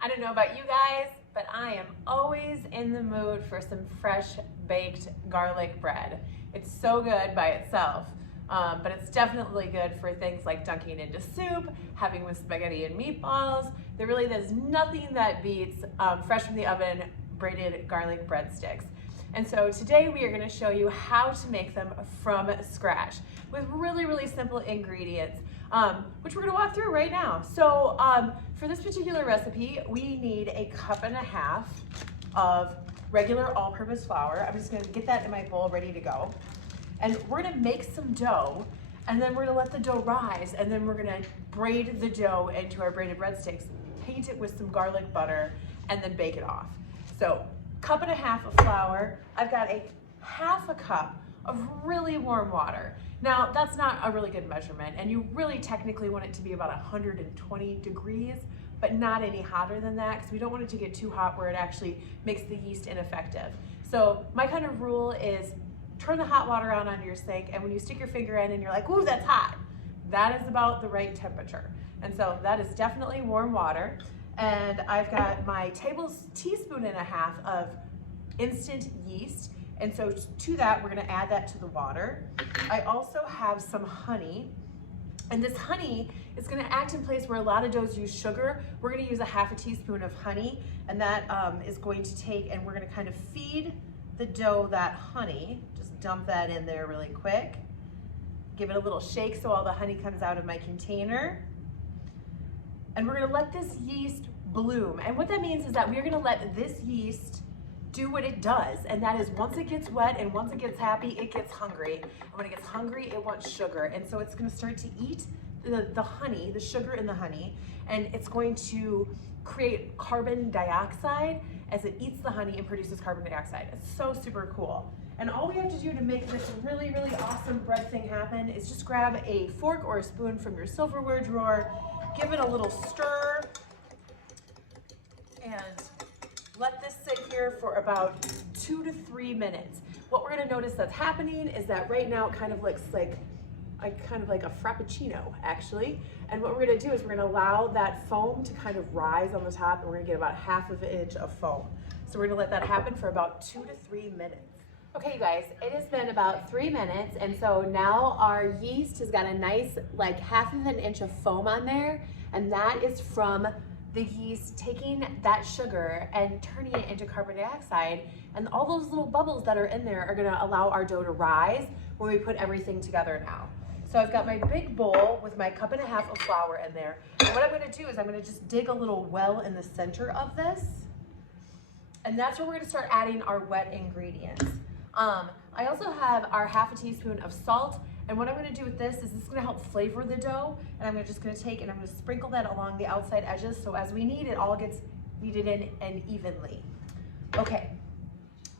I don't know about you guys, but I am always in the mood for some fresh baked garlic bread. It's so good by itself, but it's definitely good for things like dunking into soup, having with spaghetti and meatballs. There's nothing that beats fresh from the oven braided garlic breadsticks. And so today we are going to show you how to make them from scratch with really simple ingredients, which we're going to walk through right now. So for this particular recipe, we need 1.5 cups of regular all-purpose flour. I'm just going to get that in my bowl ready to go. And we're going to make some dough, and then we're going to let the dough rise, and then we're going to braid the dough into our braided breadsticks, paint it with some garlic butter, and then bake it off. So 1.5 cups of flour. I've got 1/2 cup of really warm water. Now that's not a really good measurement, and you really technically want it to be about 120 degrees, but not any hotter than that, because we don't want it to get too hot where it actually makes the yeast ineffective. So my kind of rule is turn the hot water on your sink, and when you stick your finger in and you're like, ooh, that's hot, that is about the right temperature. And so that is definitely warm water. And I've got my teaspoon and a half of instant yeast. And so to that, we're gonna add that to the water. I also have some honey. And this honey is gonna act in place where a lot of doughs use sugar. We're gonna use 1/2 teaspoon of honey, and that is going to take, and we're gonna kind of feed the dough that honey. Just dump that in there really quick. Give it a little shake so all the honey comes out of my container. And we're gonna let this yeast bloom. And what that means is that we're gonna let this yeast do what it does. And that is, once it gets wet and once it gets happy, it gets hungry. And when it gets hungry, it wants sugar. And so it's gonna start to eat the honey, the sugar in the honey, and it's going to create carbon dioxide as it eats the honey and produces carbon dioxide. It's so super cool. And all we have to do to make this really awesome bread thing happen is just grab a fork or a spoon from your silverware drawer, give it a little stir, and let this sit here for about 2 to 3 minutes. What we're gonna notice that's happening is that right now it kind of looks like a frappuccino, actually. And what we're gonna do is we're gonna allow that foam to kind of rise on the top, and we're gonna get about 1/2 inch of foam. So we're gonna let that happen for about 2 to 3 minutes. Okay, you guys, it has been about 3 minutes, and so now our yeast has got a nice, like 1/2 inch of foam on there, and that is from the yeast taking that sugar and turning it into carbon dioxide, and all those little bubbles that are in there are gonna allow our dough to rise when we put everything together now. So I've got my big bowl with my 1.5 cups of flour in there, and what I'm gonna do is I'm gonna just dig a little well in the center of this, and that's where we're gonna start adding our wet ingredients. I also have our 1/2 teaspoon of salt, and what I'm gonna do with this is gonna help flavor the dough, and I'm just gonna take and I'm gonna sprinkle that along the outside edges, so as we knead, it all gets kneaded in and evenly. Okay,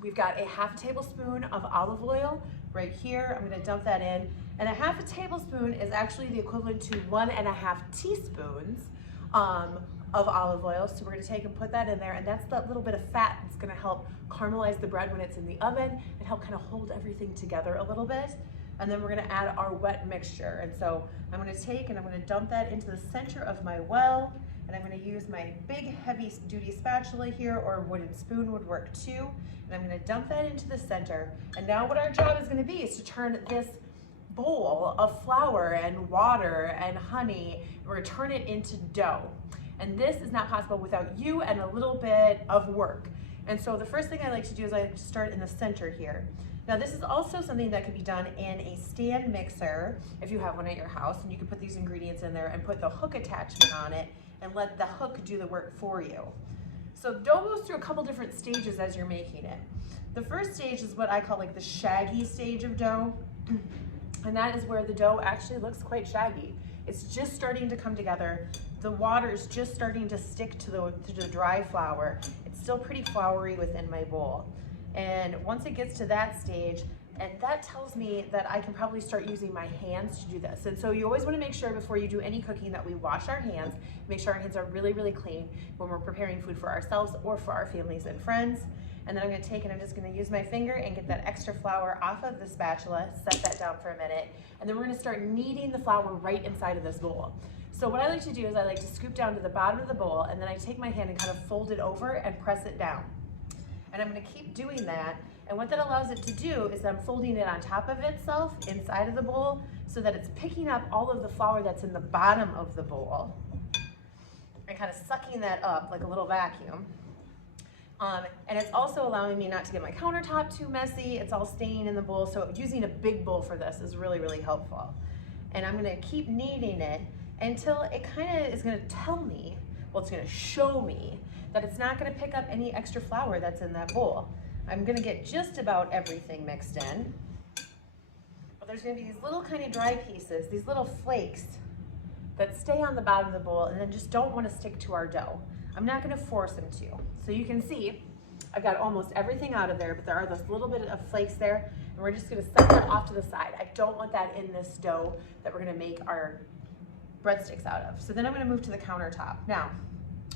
we've got 1/2 tablespoon of olive oil right here. I'm gonna dump that in, and 1/2 tablespoon is actually the equivalent to 1.5 teaspoons of olive oil. So we're gonna take and put that in there, and that's that little bit of fat that's gonna help caramelize the bread when it's in the oven and help kind of hold everything together a little bit. And then we're gonna add our wet mixture. And so I'm gonna take and I'm gonna dump that into the center of my well, and I'm gonna use my big heavy duty spatula here, or a wooden spoon would work too. And I'm gonna dump that into the center. And now what our job is gonna be is to turn this bowl of flour and water and honey, we're gonna turn it into dough. And this is not possible without you and a little bit of work. And so the first thing I like to do is I like to start in the center here. Now this is also something that can be done in a stand mixer if you have one at your house, and you can put these ingredients in there and put the hook attachment on it and let the hook do the work for you. So dough goes through a couple different stages as you're making it. The first stage is what I call like the shaggy stage of dough. And that is where the dough actually looks quite shaggy. It's just starting to come together. The water is just starting to stick to the dry flour. It's still pretty floury within my bowl. And once it gets to that stage, and that tells me that I can probably start using my hands to do this. And so you always want to make sure before you do any cooking that we wash our hands, make sure our hands are really clean when we're preparing food for ourselves or for our families and friends. And then I'm gonna take and I'm just gonna use my finger and get that extra flour off of the spatula, set that down for a minute, and then we're gonna start kneading the flour right inside of this bowl. So what I like to do is I like to scoop down to the bottom of the bowl, and then I take my hand and kind of fold it over and press it down. And I'm gonna keep doing that. And what that allows it to do is I'm folding it on top of itself inside of the bowl so that it's picking up all of the flour that's in the bottom of the bowl and kind of sucking that up like a little vacuum. And it's also allowing me not to get my countertop too messy. It's all staying in the bowl, so using a big bowl for this is really, really helpful. And I'm gonna keep kneading it until it kind of is gonna tell me, well, it's gonna show me that it's not gonna pick up any extra flour that's in that bowl. I'm gonna get just about everything mixed in. But there's gonna be these little kind of dry pieces, these little flakes that stay on the bottom of the bowl and then just don't wanna stick to our dough. I'm not gonna force them to. So you can see, I've got almost everything out of there, but there are those little bit of flakes there, and we're just gonna set that off to the side. I don't want that in this dough that we're gonna make our breadsticks out of. So then I'm gonna move to the countertop. Now,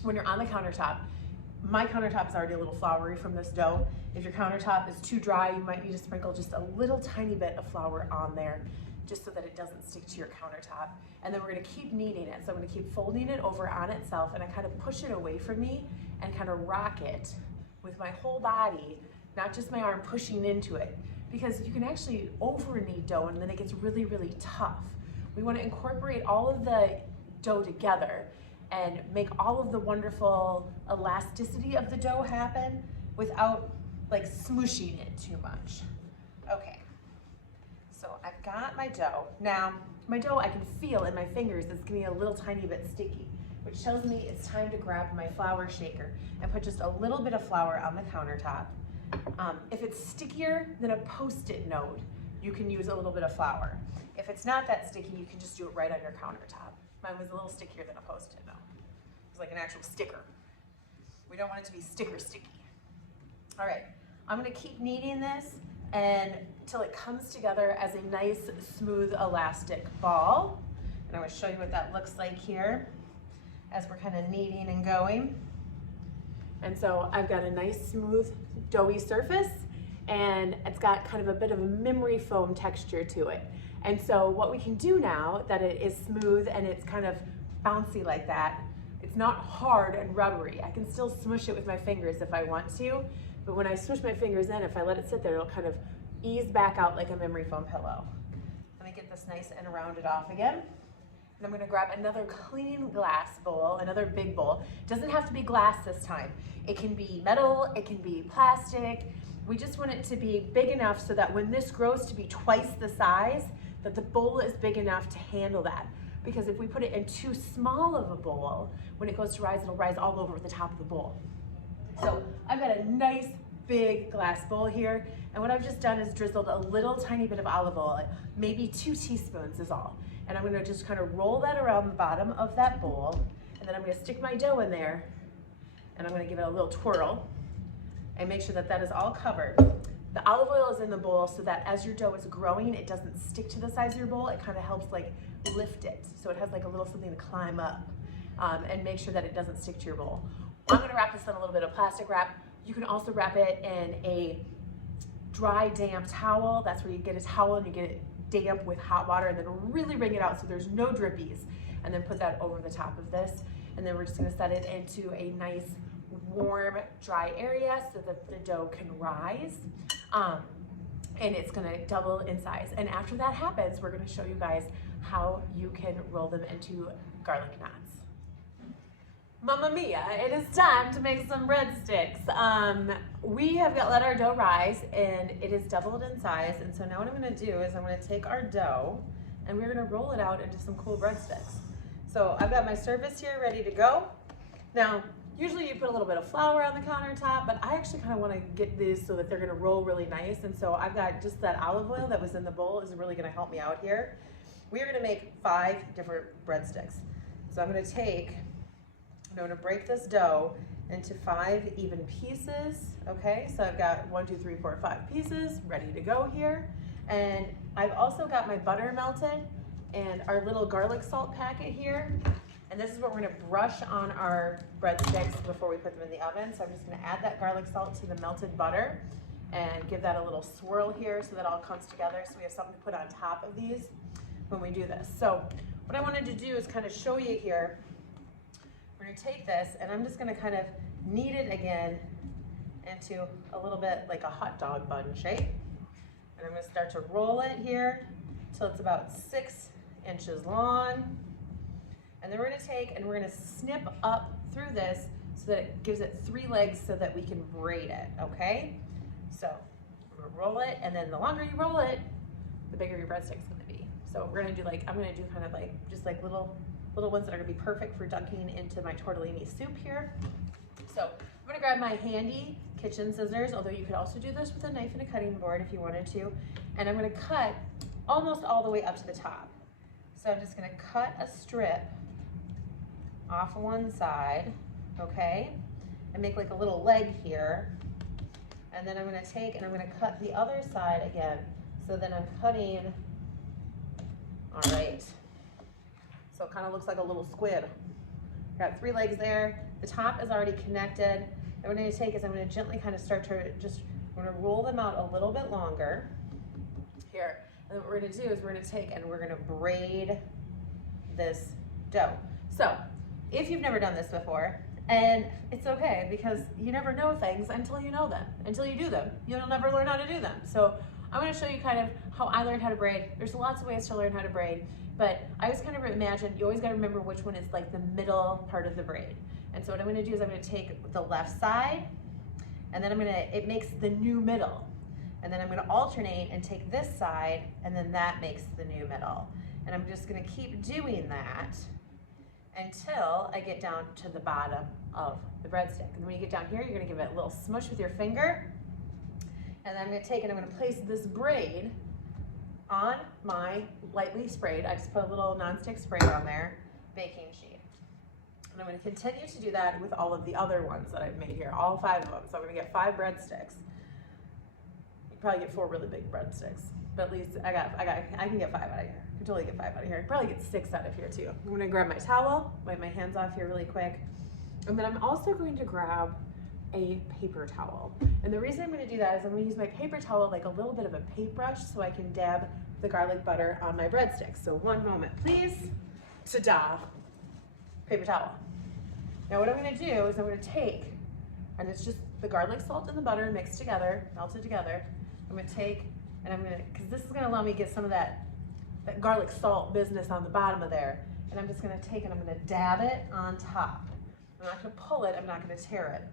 when you're on the countertop, my countertop is already a little floury from this dough. If your countertop is too dry, you might need to sprinkle just a little tiny bit of flour on there, just so that it doesn't stick to your countertop. And then we're gonna keep kneading it. So I'm gonna keep folding it over on itself, and I kind of push it away from me and kind of rock it with my whole body, not just my arm pushing into it, because you can actually over knead dough and then it gets really, really tough. We wanna incorporate all of the dough together and make all of the wonderful elasticity of the dough happen without like smooshing it too much. Okay, so I've got my dough. Now, my dough I can feel in my fingers it's getting a little tiny bit sticky, which tells me it's time to grab my flour shaker and put just a little bit of flour on the countertop. If it's stickier than a Post-it note, you can use a little bit of flour. If it's not that sticky, you can just do it right on your countertop. Mine was a little stickier than a Post-it note. It was like an actual sticker. We don't want it to be sticky. All right, I'm gonna keep kneading this until it comes together as a nice, smooth, elastic ball. And I'm gonna show you what that looks like here as we're kind of kneading and going. And so I've got a nice, smooth, doughy surface, and it's got kind of a bit of a memory foam texture to it. And so what we can do now that it is smooth and it's kind of bouncy like that, it's not hard and rubbery. I can still smush it with my fingers if I want to, but when I smush my fingers in, if I let it sit there, it'll kind of ease back out like a memory foam pillow. Let me get this nice and rounded off again. And I'm gonna grab another clean glass bowl, another big bowl. It doesn't have to be glass this time. It can be metal, it can be plastic. We just want it to be big enough so that when this grows to be twice the size, that the bowl is big enough to handle that. Because if we put it in too small of a bowl, when it goes to rise, it'll rise all over the top of the bowl. So I've got a nice big glass bowl here, and what I've just done is drizzled a little tiny bit of olive oil, maybe 2 teaspoons is all. And I'm gonna just kind of roll that around the bottom of that bowl, and then I'm gonna stick my dough in there, and I'm gonna give it a little twirl, and make sure that that is all covered. The olive oil is in the bowl so that as your dough is growing, it doesn't stick to the size of your bowl. It kind of helps like lift it. So it has like a little something to climb up and make sure that it doesn't stick to your bowl. I'm gonna wrap this in a little bit of plastic wrap. You can also wrap it in a dry, damp towel. That's where you get a towel and you get it damp with hot water and then really wring it out so there's no drippies. And then put that over the top of this. And then we're just gonna set it into a nice, warm, dry area so that the dough can rise. And it's gonna double in size. And after that happens, we're gonna show you guys how you can roll them into garlic knots. Mamma mia, it is time to make some breadsticks. We have let our dough rise and it is doubled in size. And so now what I'm gonna do is I'm gonna take our dough and we're gonna roll it out into some cool breadsticks. So I've got my surface here ready to go. Now, usually you put a little bit of flour on the countertop, but I actually kind of want to get these so that they're going to roll really nice. And so I've got just that olive oil that was in the bowl is really going to help me out here. We're going to make 5 different breadsticks. So I'm going to break this dough into 5 even pieces. Okay, so I've got 1, 2, 3, 4, 5 pieces ready to go here. And I've also got my butter melted and our little garlic salt packet here. And this is what we're gonna brush on our breadsticks before we put them in the oven. So I'm just gonna add that garlic salt to the melted butter and give that a little swirl here so that all comes together so we have something to put on top of these when we do this. So what I wanted to do is kind of show you here. We're gonna take this and I'm just gonna kind of knead it again into a little bit like a hot dog bun shape. And I'm gonna start to roll it here till it's about 6 inches long. And then we're gonna take and we're gonna snip up through this so that it gives it 3 legs so that we can braid it, okay? So we're gonna roll it, and then the longer you roll it, the bigger your breadstick's gonna be. So we're gonna do like, I'm gonna do kind of like, just like little ones that are gonna be perfect for dunking into my tortellini soup here. So I'm gonna grab my handy kitchen scissors, although you could also do this with a knife and a cutting board if you wanted to. And I'm gonna cut almost all the way up to the top. So I'm just gonna cut a strip off one side, okay? And make like a little leg here. And then I'm gonna take and I'm gonna cut the other side again. So then I'm cutting, all right. So it kind of looks like a little squid. Got 3 legs there. The top is already connected. And what I'm gonna take is I'm gonna gently kind of start to I'm gonna roll them out a little bit longer here. And then what we're gonna do is we're gonna take and we're gonna braid this dough. So if you've never done this before, and it's okay because you never know things until you know them. Until you do them, you'll never learn how to do them. So I'm gonna show you kind of how I learned how to braid. There's lots of ways to learn how to braid, but I always kind of imagine, you always gotta remember which one is like the middle part of the braid. And so what I'm gonna do is I'm gonna take the left side, and then it makes the new middle. And then I'm gonna alternate and take this side, and then that makes the new middle. And I'm just gonna keep doing that until I get down to the bottom of the breadstick. And when you get down here, you're gonna give it a little smush with your finger. And then I'm gonna take and I'm gonna place this braid on my lightly sprayed, I just put a little nonstick spray on there, baking sheet. And I'm gonna continue to do that with all of the other ones that I've made here, all 5 of them. So I'm gonna get 5 breadsticks. You probably get 4 really big breadsticks, but at least I can get 5 out of here. I can totally get 5 out of here. I can probably get 6 out of here too. I'm gonna grab my towel, wipe my hands off here really quick. And then I'm also going to grab a paper towel. And the reason I'm gonna do that is I'm gonna use my paper towel like a little bit of a paintbrush so I can dab the garlic butter on my breadsticks. So one moment, please. Ta-da, paper towel. Now what I'm gonna do is I'm gonna take, and it's just the garlic salt and the butter mixed together, melted together. I'm gonna take, and because this is gonna allow me to get some of that garlic salt business on the bottom of there. And I'm just gonna take and I'm gonna dab it on top. I'm not gonna pull it, I'm not gonna tear it.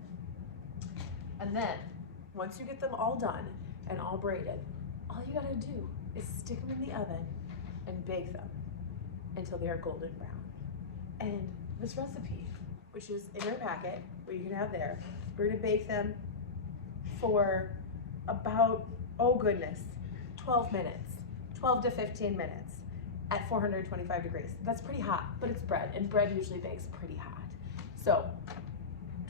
And then, once you get them all done and all braided, all you gotta do is stick them in the oven and bake them until they are golden brown. And this recipe, which is in your packet, what you can have there, we're gonna bake them for about, oh goodness, 12 minutes, 12 to 15 minutes at 425 degrees. That's pretty hot, but it's bread, and bread usually bakes pretty hot. So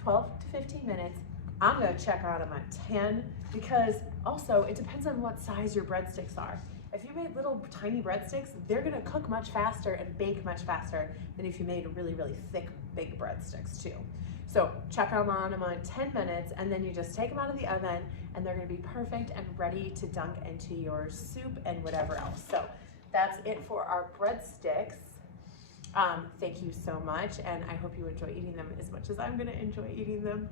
12 to 15 minutes, I'm gonna check out them at 10 because also it depends on what size your breadsticks are. If you made little tiny breadsticks, they're gonna cook much faster and bake much faster than if you made really, really thick, big breadsticks too. So check them on 10 minutes, and then you just take them out of the oven and they're gonna be perfect and ready to dunk into your soup and whatever else. So that's it for our breadsticks. Thank you so much, and I hope you enjoy eating them as much as I'm gonna enjoy eating them.